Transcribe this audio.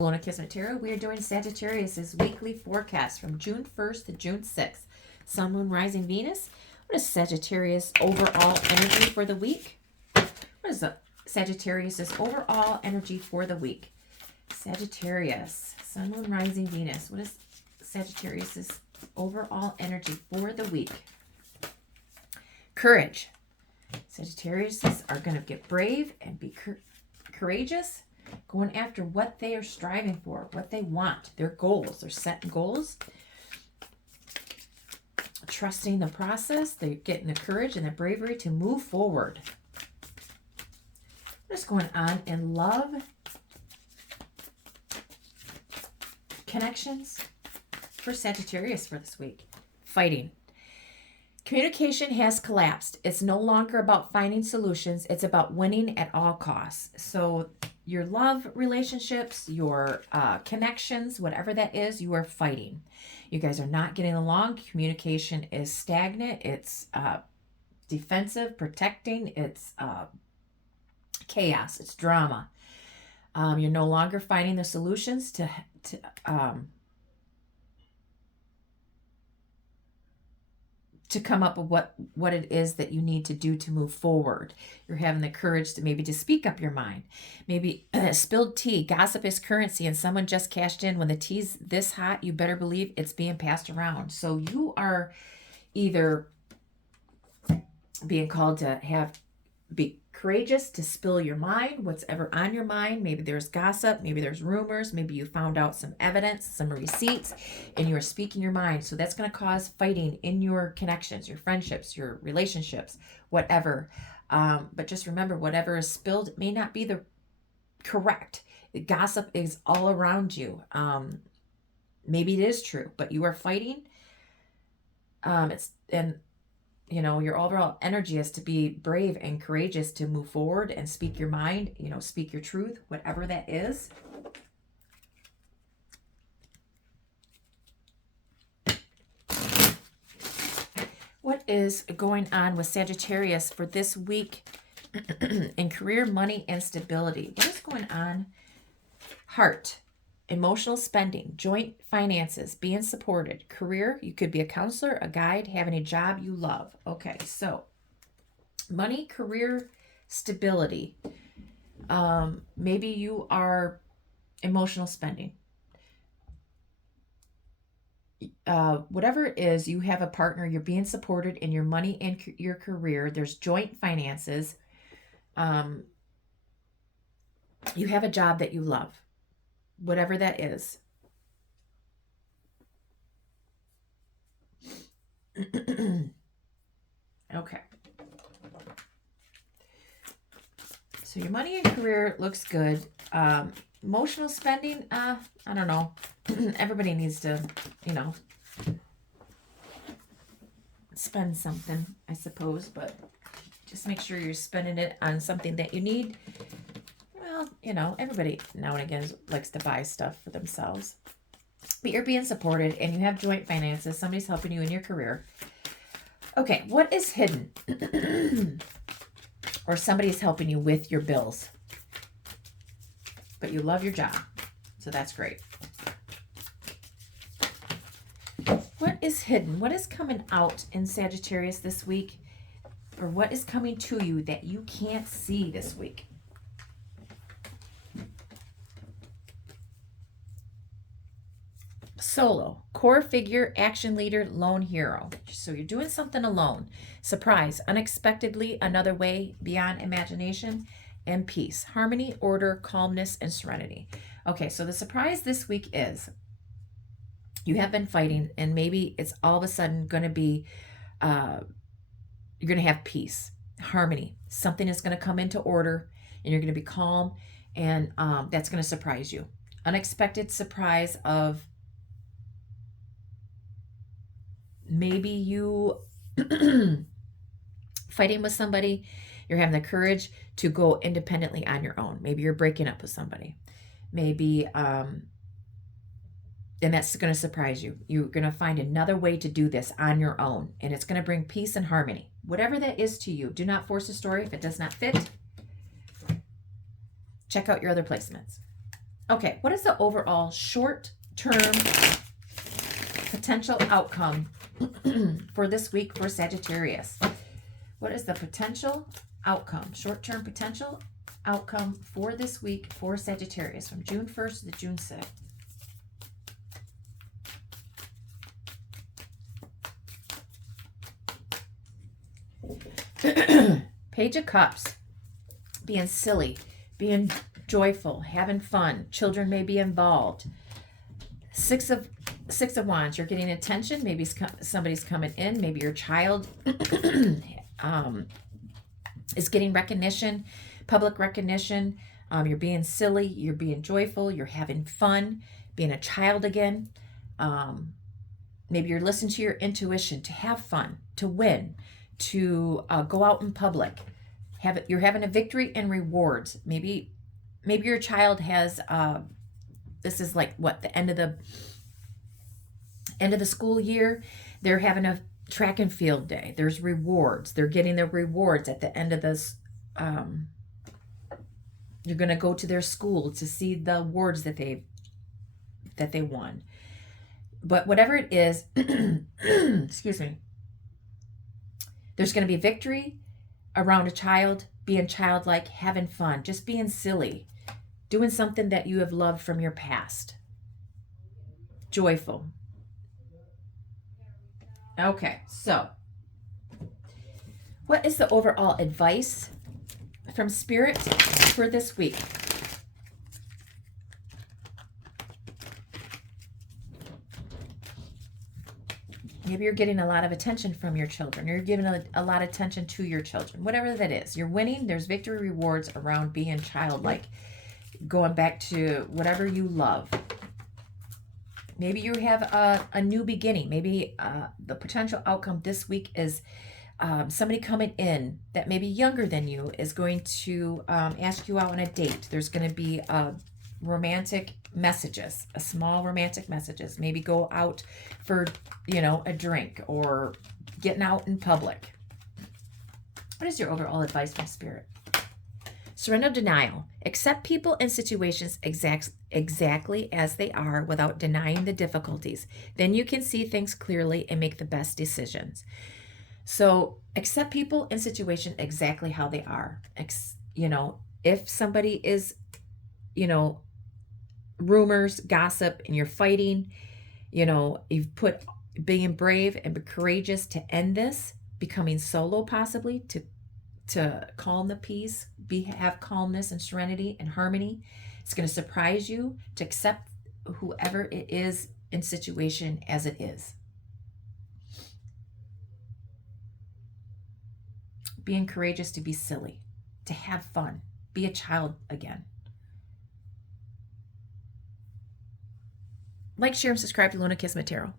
Luna Kismet Tarot. We are doing Sagittarius's weekly forecast from June 1st to June 6th. Sun, Moon, Rising, Venus. What is Sagittarius overall energy for the week? What is the Sagittarius's overall energy for the week? Sagittarius, Sun, Moon, Rising, Venus. What is Sagittarius's overall energy for the week? Courage. Sagittarius are going to get brave and be courageous, going after what they are striving for, what they want, their goals. They're setting goals, trusting the process. They're getting the courage and the bravery to move forward. What's going on in love? Connections for Sagittarius for this week. Fighting. Communication has collapsed. It's no longer about finding solutions. It's about winning at all costs. So your love relationships, your connections, whatever that is, you are fighting. You guys are not getting along. Communication is stagnant. It's defensive, protecting. It's chaos. It's drama. You're no longer finding the solutions to come up with what it is that you need to do to move forward. You're having the courage to maybe to speak up your mind. Maybe spilled tea. Gossip is currency, and someone just cashed in. When the tea's this hot, you better believe it's being passed around. So you are either being called to be courageous to spill your mind, what's ever on your mind. Maybe there's gossip, maybe there's rumors, maybe you found out some evidence, some receipts, and you're speaking your mind. So that's going to cause fighting in your connections, your friendships, your relationships, whatever. But just remember, whatever is spilled may not be the correct. The gossip is all around you. Maybe it is true, but you are fighting. Your overall energy is to be brave and courageous to move forward and speak your mind, speak your truth, whatever that is. What is going on with Sagittarius for this week in career, money, and stability? What is going on? Heart. Emotional spending, joint finances, being supported, career, you could be a counselor, a guide, having a job you love. Okay, so money, career, stability. Maybe you are emotional spending. Whatever it is, you have a partner, you're being supported in your money and your career. There's joint finances. You have a job that you love. Whatever that is. Okay. So your money and career looks good. Emotional spending, I don't know. Everybody needs to, spend something, I suppose, but just make sure you're spending it on something that you need. Well, everybody now and again likes to buy stuff for themselves. But you're being supported and you have joint finances. Somebody's helping you in your career. Okay, what is hidden? Or somebody's helping you with your bills. But you love your job. So that's great. What is hidden? What is coming out in Sagittarius this week? Or what is coming to you that you can't see this week? Solo, core figure, action leader, lone hero. So you're doing something alone. Surprise, unexpectedly, another way, beyond imagination, and peace. Harmony, order, calmness, and serenity. Okay, so the surprise this week is you have been fighting, and maybe it's all of a sudden going to be, you're going to have peace, harmony. Something is going to come into order, and you're going to be calm, and that's going to surprise you. Unexpected surprise of maybe you fighting with somebody, you're having the courage to go independently on your own. Maybe you're breaking up with somebody. Maybe, and that's going to surprise you. You're going to find another way to do this on your own, and it's going to bring peace and harmony. Whatever that is to you, do not force a story if it does not fit. Check out your other placements. Okay, what is the overall short-term potential outcome for this week for Sagittarius? What is the potential outcome, short-term potential outcome for this week for Sagittarius from June 1st to June 6th? Page of Cups. Being silly, being joyful, having fun. Children may be involved. Six of Wands. You're getting attention. Maybe somebody's coming in. Maybe your child is getting recognition, public recognition. You're being silly. You're being joyful. You're having fun. Being a child again. Maybe you're listening to your intuition to have fun, to win, to go out in public. You're having a victory and rewards. Maybe your child has this is like what, the end of the school year. They're having a track and field day. There's rewards. They're getting their rewards at the end of this. You're going to go to their school to see the awards that they won. But whatever it is, excuse me, there's going to be victory around a child, being childlike, having fun, just being silly, doing something that you have loved from your past. Joyful. Okay, so what is the overall advice from Spirit for this week? Maybe you're getting a lot of attention from your children. You're giving a lot of attention to your children. Whatever that is. You're winning. There's victory rewards around being childlike. Going back to whatever you love. Maybe you have a new beginning. Maybe the potential outcome this week is somebody coming in that may be younger than you is going to ask you out on a date. There's going to be romantic messages, small romantic messages. Maybe go out for, a drink or getting out in public. What is your overall advice from Spirit? Surrender denial. Accept people and situations exactly as they are without denying the difficulties. Then you can see things clearly and make the best decisions. So accept people and situations exactly how they are. If somebody is, rumors, gossip, and you're fighting, you've put being brave and courageous to end this, becoming solo possibly to calm the peace, have calmness and serenity and harmony. It's going to surprise you to accept whoever it is in situation as it is. Being courageous to be silly, to have fun, be a child again. Like, share, and subscribe to Luna Kismet Tarot.